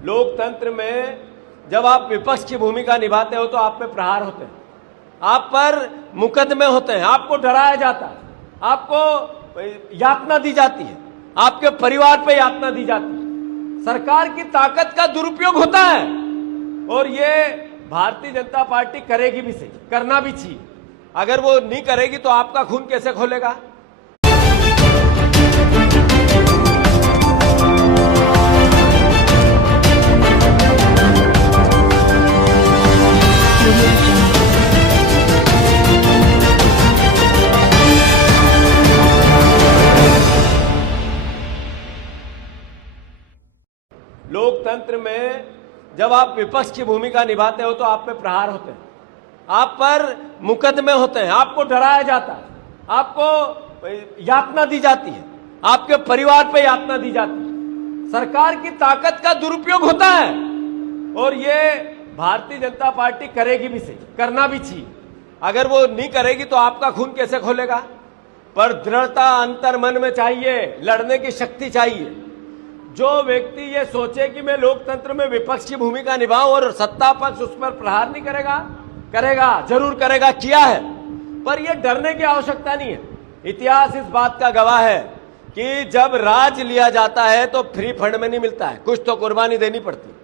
लोकतंत्र में जब आप विपक्ष की भूमिका निभाते हो तो आप पे प्रहार होते हैं, आप पर मुकदमे होते हैं, आपको डराया जाता है, आपको यातना दी जाती है, आपके परिवार पे यातना दी जाती है, सरकार की ताकत का दुरुपयोग होता है। और ये भारतीय जनता पार्टी करेगी भी, सही करना भी चाहिए। अगर वो नहीं करेगी तो आपका खून कैसे खोलेगा? लोकतंत्र में जब आप विपक्ष की भूमिका निभाते हो तो आप पे प्रहार होते हैं, आप पर मुकदमे होते हैं, आपको डराया जाता है, आपको यातना दी जाती है, आपके परिवार पे यातना दी जाती है, सरकार की ताकत का दुरुपयोग होता है। और ये भारतीय जनता पार्टी करेगी भी, सही करना भी चाहिए। अगर वो नहीं करेगी तो आपका खून कैसे खोलेगा? पर दृढ़ता अंतर मन में चाहिए, लड़ने की शक्ति चाहिए। जो व्यक्ति ये सोचे कि मैं लोकतंत्र में विपक्ष की भूमिका निभाऊं और सत्ता पक्ष उस पर प्रहार नहीं करेगा, करेगा, जरूर करेगा, किया है। पर यह डरने की आवश्यकता नहीं है। इतिहास इस बात का गवाह है कि जब राज लिया जाता है तो फ्री फंड में नहीं मिलता है, कुछ तो कुर्बानी देनी पड़ती है।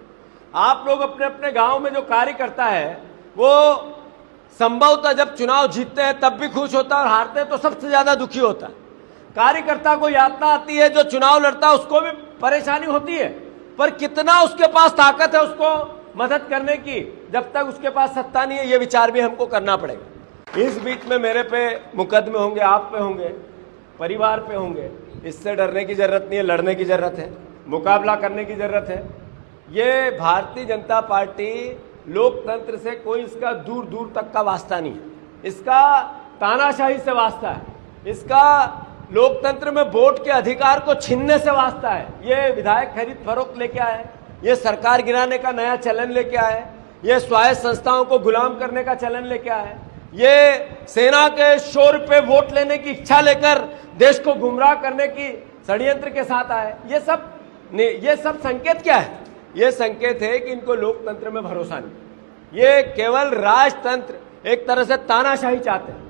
आप लोग अपने अपने गांव में जो कार्य करता है वो संभवतः जब चुनाव जीतते हैं तब भी खुश होता है और हारते हैं तो सबसे ज्यादा दुखी होता है। कार्यकर्ता को यातना आती है, जो चुनाव लड़ता है उसको भी परेशानी होती है, पर कितना उसके पास ताकत है उसको मदद करने की, जब तक उसके पास सत्ता नहीं है, ये विचार भी हमको करना पड़ेगा। इस बीच में मेरे पे मुकदमे होंगे, आप पे होंगे, परिवार पे होंगे, इससे डरने की जरूरत नहीं है, लड़ने की जरूरत है, मुकाबला करने की जरूरत है। ये भारतीय जनता पार्टी लोकतंत्र से कोई इसका दूर दूर तक का वास्ता नहीं है, इसका तानाशाही से वास्ता है, इसका लोकतंत्र में वोट के अधिकार को छीनने से वास्ता है। ये विधायक खरीद फरोख्त लेके आए, ये सरकार गिराने का नया चलन लेके आए, ये स्वायत्त संस्थाओं को गुलाम करने का चलन लेके आए, ये सेना के शोर पे वोट लेने की इच्छा लेकर देश को गुमराह करने की षड्यंत्र के साथ आए। ये सब संकेत क्या है? ये संकेत है कि इनको लोकतंत्र में भरोसा नहीं, ये केवल राजतंत्र, एक तरह से तानाशाही चाहते हैं।